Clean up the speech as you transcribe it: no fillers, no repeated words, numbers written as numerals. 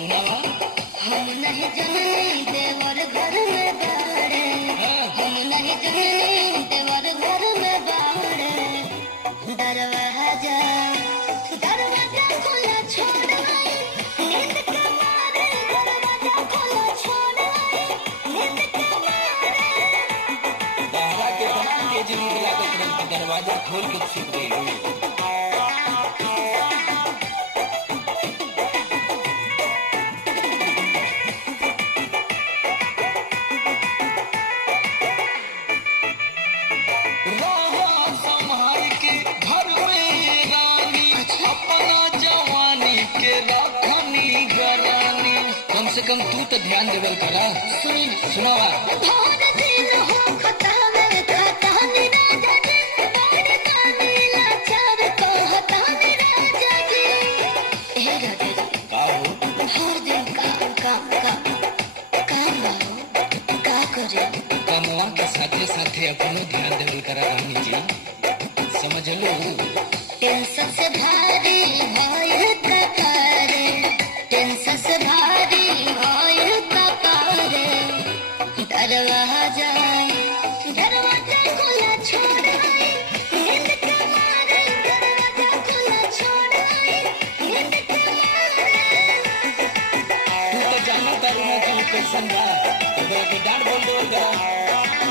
सुनावा। हम नहीं जननी देवर घर में बाड़े, हम नहीं जननी देवर घर में बाड़े। दरवाजा दरवाजा खुला छोड़ आई, नींद के मारे दरवाजा खुला छोड़ आई, नींद के मारे। दहरा के तना तेजी में लागत रही, दरवाजा खोल के छिप गई। कम से कम तू तो ध्यान देवल करा। सुनी सुनावा। भोर दिन हो खता में खाता निराजा जी, बड़ कानीला चार को हता निराजा जी। हे राजा जी का हो? भोर दिन काम का करे। कमवा के साथे साथे अपनो ध्यान देवल करा रानी जी, समझ लो। टेंशन से भारी भय कपारे, टेंशन से भारी भय कपारे। दरवाजा दरवाजा खुला छोड़ आई, नींद के मारे दरवाजा खुला छोड़ आई, नींद के मारे। तू तो जाना तारू ना कि कैसन बा, तो बड़ा के डांट बोल दो करा।